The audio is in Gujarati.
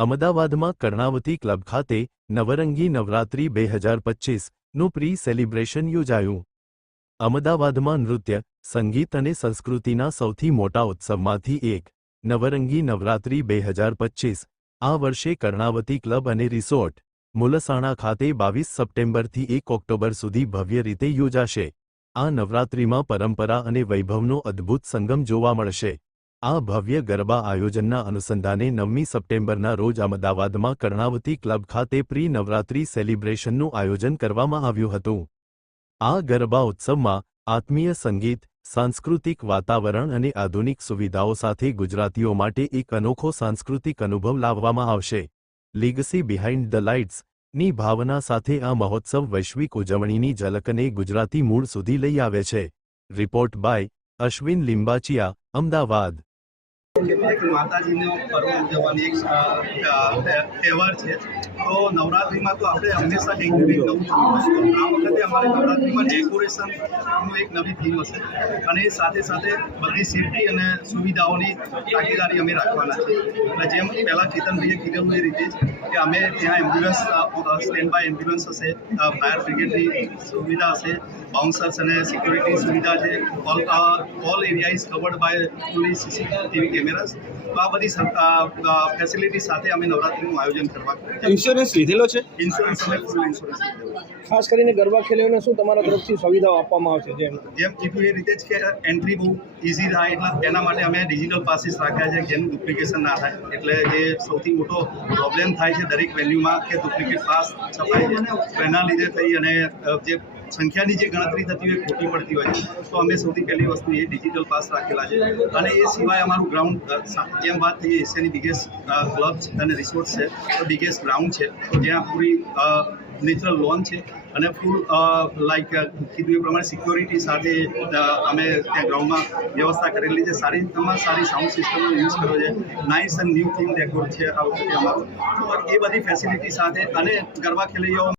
અમદાવાદમાં કર્ણાવતી ક્લબ ખાતે નવરંગી નવરાત્રી 2025નું પ્રી સેલિબ્રેશન યોજાયું। અમદાવાદમાં નૃત્ય, સંગીત અને સંસ્કૃતિના સૌથી મોટા ઉત્સવમાંથી એક નવરંગી નવરાત્રી 2025 આ વર્ષે કર્ણાવતી ક્લબ અને રિસોર્ટ મુલસાણા ખાતે 22 સપ્ટેમ્બરથી 1 ઓક્ટોબર સુધી ભવ્ય રીતે યોજાશે। આ નવરાત્રિમાં પરંપરા અને વૈભવનો અદ્ભુત સંગમ જોવા મળશે। આ ભવ્ય ગરબા આયોજનના અનુસંધાને 9મી સપ્ટેમ્બરના રોજ અમદાવાદમાં કર્ણાવતી ક્લબ ખાતે પ્રી નવરાત્રી સેલિબ્રેશનનું આયોજન કરવામાં આવ્યું હતું। આ ગરબા ઉત્સવમાં આત્મીય સંગીત, સાંસ્કૃતિક વાતાવરણ અને આધુનિક સુવિધાઓ સાથે ગુજરાતીઓ માટે એક અનોખો સાંસ્કૃતિક અનુભવ લાવવામાં આવશે। લીગસી બિહાઇન્ડ ધ લાઇટ્સ ની ભાવના સાથે આ મહોત્સવ વૈશ્વિક ઉજવણીની ઝલકને ગુજરાતી મૂળ સુધી લઈ આવે છે। Report by Ashwin Limbachiya, Ahmedabad. एक माताजी ने पर्व उजवવાની એક તહેવાર છે। તો નવરાત્રિમાં તો આપણે હંમેશા કંઈક ને કંઈક નવું જોવું પડશે। આ વખતે અમારે નવરાત્રિમાં ડેકોરેશનનું એક નવી થીમ હશે અને સાથે સાથે બધી સેફટી અને સુવિધાઓની ભાગીદારી અમે રાખવાના છે। એટલે જેમ પહેલાં કેતનભાઈએ કીધેલું એ રીતે જ કે અમે ત્યાં એમ્બ્યુલન્સ સ્ટેન્ડ બાય એમ્બ્યુલન્સ હશે, ફાયર બ્રિગેડની સુવિધા હશે, બાઉન્સર્સ અને સિક્યોરિટી સુવિધા છે। All area is covered by fully CCTV cameras. તો આ બધી ફેસિલિટી સાથે અમે નવરાત્રિનું આયોજન કરવા। ઇન્સ્યોરન્સ લીધેલો છે? ઇન્સ્યોરન્સ અમે ફૂલ ઇન્સ્યોરન્સ લીધેલો। ખાસ કરીને ગરબા ખેલાડીઓને શું તમારા તરફથી સુવિધાઓ આપવામાં આવશે? જેમ કીધું એ રીતે જ કે એન્ટ્રી બહુ ઇઝી થાય એટલે એના માટે અમે ડિજિટલ પાસીસ રાખ્યા છે જેનું ડુપ્લિકેશન ના થાય। એટલે જે સૌથી મોટો પ્રોબ્લેમ થાય છે દરેક વેન્યુમાં કે ડુપ્લિકેટ પાસ છપાય છે, તો એના લીધે થઈ અને જે સંખ્યાની જે ગણતરી થતી હોય ખોટી પડતી હોય છે। તો અમે સૌથી પહેલી વસ્તુ એ ડિજિટલ પાસ રાખેલા છે। અને એ સિવાય અમારું ગ્રાઉન્ડ જેમ વાત થઈ એશિયાની બિગેસ્ટ ક્લબ અને રિસોર્ટ છે, તો બિગેસ્ટ ગ્રાઉન્ડ છે જ્યાં પૂરી નેચરલ લોન છે અને ફૂલ લાઈક કીધું એ પ્રમાણે સિક્યોરિટી સાથે અમે ત્યાં ગ્રાઉન્ડમાં વ્યવસ્થા કરેલી છે। સારી સાઉન્ડ સિસ્ટમનો યુઝ કર્યો છે। Nice and new theme decor છે આ વખતે અમારું। તો એ બધી ફેસિલિટી સાથે અને ગરબા ખેલૈયાઓ